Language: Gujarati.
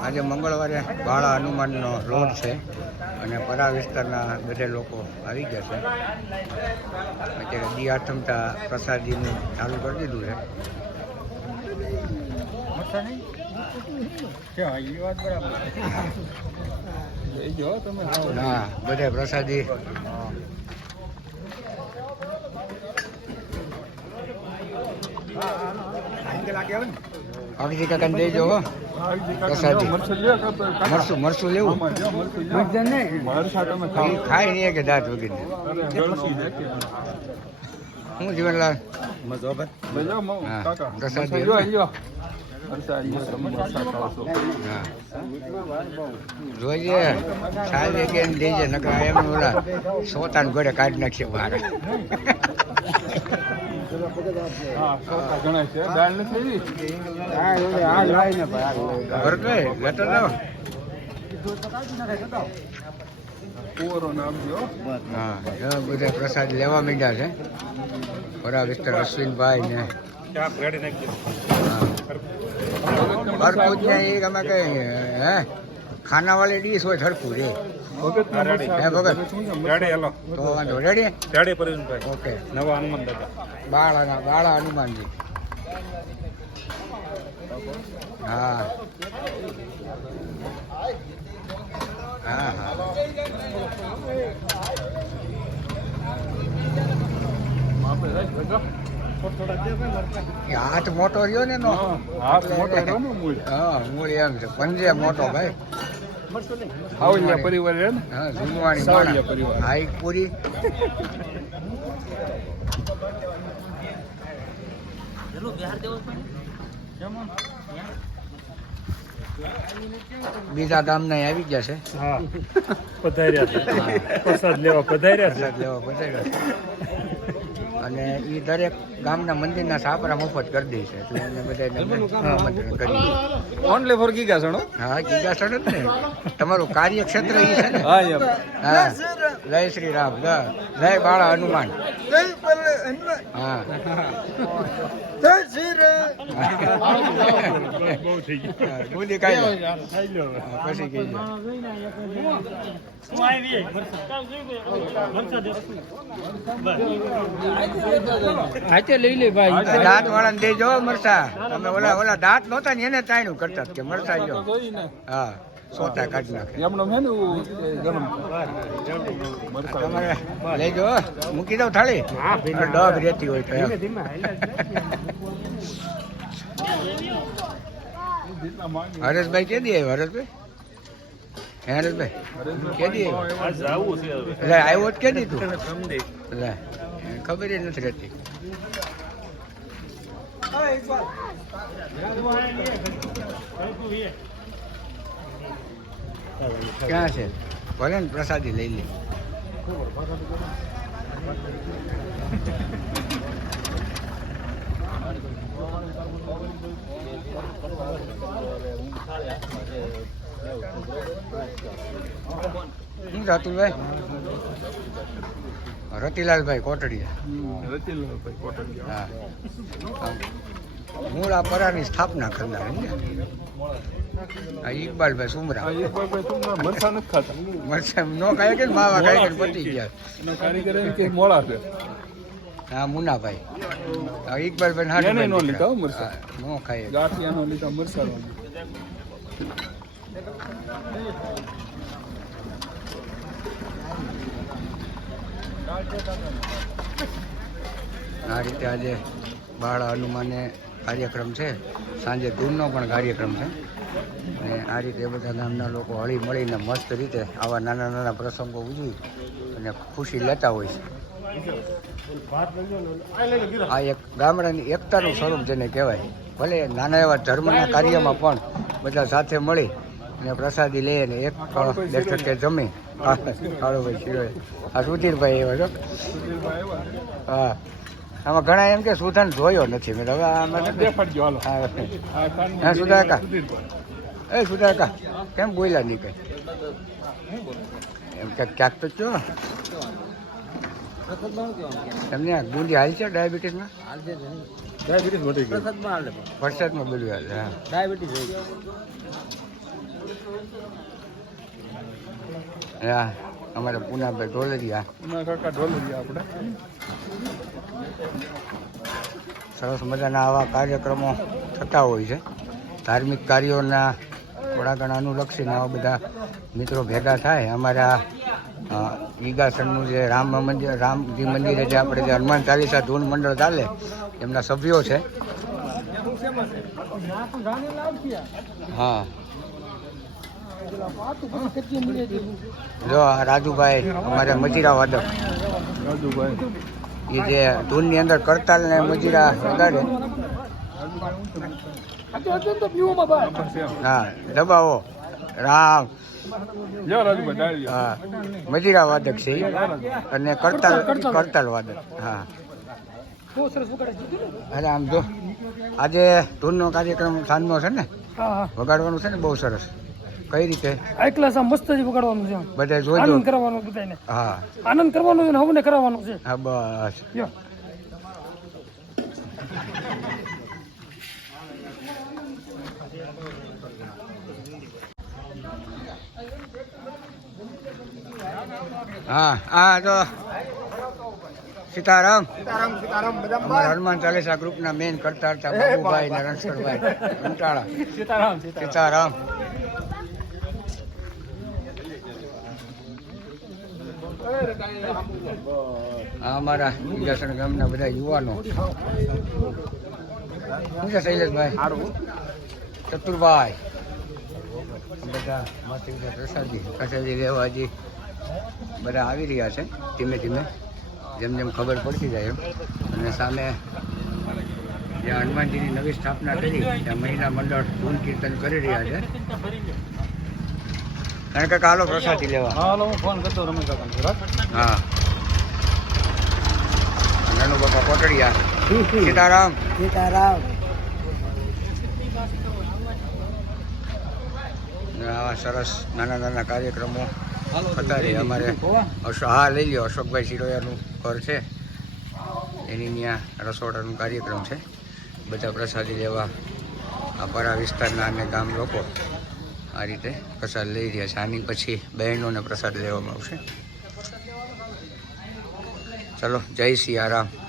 આજે મંગળવારે બાળા હનુમાનનો રોડ છે અને પરા વિસ્તારના બધે લોકો આવી ગયા છે. અત્યારે દિયા થમતા પ્રસાદીનું ચાલુ કરી દીધું છે. ના બધે પ્રસાદી. અગજી કાકાને દેજો હો. પ્રસાદી. મરસું મરસું લેવું? એ ખાય નહીં કે દાંત વગીને હું જીવનલાલ હા પ્રસાદી હા. જોઈએ. સાહેબ કે એમ દેજે નકર એમ ઓલા સોતાન ઘોડે કાઢી નાખીએ બહાર ભરતભાઈ લેટર લાવો હા એવા બધા પ્રસાદ લેવા માંડ્યા છે પરા વિસ્તાર અશ્વિનભાઈ ને ભરપૂર ને એ ગમે કઈ હે. ખાનાવાળી ડીશ હોય સરખું રે. હે ભગત? તો વાંધો રેડી? ઓકે. નવા હનુમાન દાદા. બાળાના બાળા હનુમાનજી. હા. હા હા. હાથ મોટો રહ્યો ને નો હાથ મોટો રહ્યો ને મૂળ. હા મૂળ એમ છે. પંજે મોટો ભાઈ. હાવલિયા પરિવાર છે ને? હા ઝુમવાણી સાવલિયા. પરિવાર. હાઈટ પૂરી. બીજા ગામના આવી ગયા છે. હા પધાર્યા છે. પ્રસાદ લેવા પધાર્યા છે. પ્રસાદ લેવા પધાર્યા છે. અને એ દરેક ગામના મંદિરના સાપરા મફત કરી દે છે. એટલે એને બધાને. ઓનલી ફોર ગીગાસણો હા ગીગાસણ જ ને તમારું કાર્યક્ષેત્ર એ છે ને? હા હા. જય શ્રી રામ. જય જય બાળા હનુમાન. હા. બહુ થઈ ગયું બુદ્ધિ કાઢી લો. ખાઈ લો હા, લઈ લે ભાઈ. દાંત દાંત વાળાને દેજો મરસા તમે ઓલા ઓલા દાંત નહોતા ને એને તાણ્યું કરતા કે મરસા જો. હા સોટા કાઢી નાખે. એમનો હે ને ગરમ. તમારે લેજો મૂકી દઉં થાળી? ડગ રહેતી હોય તો. હરેશભાઈ કે દે હરેશભાઈ? હે હરેશભાઈ કે દી આવ્યો એટલે આવ્યો જ કે દી. તું લે ખબર જ નથી રહેતી. ક્યાં છે? ભલે ને પ્રસાદી લઈ લે. શું રાતુલભાઈ રતિલાલભાઈ કોટડીયા રતિલાલભાઈ કોટડિયા. હા. મૂળ આ પરાની સ્થાપના કરનાર આ ઇકબાલભાઈ સુમરા. મરસા નથી ખાતા. નો ખાય કે માવા ખાય કે પતી ગયા. મોળા છે. હા મુનાભાઈ. હા ઇકબાલભાઈ એને નો લીધા નો ખાય. ગાંઠિયાનો લીધા મરસા આ રીતે આજે બાળ હનુમાને કાર્યક્રમ છે. સાંજે ધૂનનો પણ કાર્યક્રમ છે. અને આ રીતે બધા ગામના લોકો હળી મળીને મસ્ત રીતે આવા નાના નાના પ્રસંગો ઉજવી અને ખુશી લેતા હોય છે. આ એક ગામડાની એકતાનું સ્વરૂપ જેને કહેવાય. ભલે નાના એવા ધર્મના કાર્યમાં પણ બધા સાથે મળી અને પ્રસાદી લઈ અને એક દર્શકે જમી. કાળુભાઈ શિરોએ આ સુધીરભાઈ એવા છો? હા. આમાં ઘણા એમ કે સુધન જોયો નથી. મેં હવે હા. આ કાનની હા, સુધા કાકા. સુધીરભાઈ. એ સુધાકા કેમ બોલ્યા નહીં કઈ? એમ કે ક્યાંક તો કયો? તમને આ ગુંદી હાલ છે ડાયાબિટીસમાં? ડાયાબિટીસ વધી ગઈ. વરસાદમાં બોલ્યું હા. ડાયાબિટીસ હા અમારે પૂનાભાઈ ઢોલરિયા. પૂના કાકા ઢોલરિયા આપણે. સરસ મજાના આવા કાર્યક્રમો થતા હોય છે. ધાર્મિક કાર્યોના થોડા ઘણા અનુલક્ષીને આવા બધા મિત્રો ભેગા થાય. અમારા અ, જે રામ મંદિર રામજી મંદિરે જે આપણે જે હનુમાન ચાલીસા ધૂન મંડળ ચાલે એમના સભ્યો છે. હા. જો રાજુભાઈ અમારે મજીરા વાદક એ જે ધૂનની અંદર કરતાલ ને મજીરા વગાડે. હા દબાવો. રામ. હા મજીરા વાદક છે અને કરતાલ કરતાલ વાદક હા. અરે આમ જો. આજે ધૂનનો કાર્યક્રમ સાંજનો છે ને? વગાડવાનું છે ને? બહુ સરસ. કઈ રીતે? આ ક્લાસ આ મસ્ત જ વગાડવાનું છે બધા જોજો. આનંદ કરવાનો બધાને હા. આનંદ કરવાનો છે ને હવને કરાવવાનો છે. હા બસ. યો. હા હા તો સીતારામ. અમારા હનુમાન ચાલીસા ગ્રુપના મેન કરતા હતા બાબુભાઈ ને રણછોડભાઈ. કંટાળા. સીતારામ. સીતારામ. આ અમારા ઉજાસણ ગામના બધા યુવાનો. શું છે શૈલેષભાઈ? ચતુરભાઈ. બધા મસ્ત પ્રસાદજી પ્રસાદી પ્રસાદી લેવા બધા આવી રહ્યા છે, ધીમે ધીમે. જેમ જેમ ખબર પડતી જાય અને સામે જ્યાં હનુમાનજીની નવી સ્થાપના કરી, ત્યાં મહિલા મંડળ ધૂન કીર્તન કરી રહ્યા છે. કારણ કે કાલો પ્રસાદી લેવા. હાલો હું ફોન કરતો રમેશ કાકાને જરાક. હા. નાનું બાપા કોટડિયા. સીતારામ. સીતારામ. આવા સરસ નાના નાના કાર્યક્રમો રહે અમારે હા લઈ લ્યો અશોકભાઈ શિરોયાનું ઘર છે. એની ત્યાં રસોડાનું કાર્યક્રમ છે. બધા પ્રસાદી લેવા આ પરા વિસ્તારના અને ગામ લોકો. આ રીતે પ્રસાદ લઈ રહ્યા છે. આની પછી બહેનોને પ્રસાદ લેવામાં આવશે. ચલો, જય સિયારામ.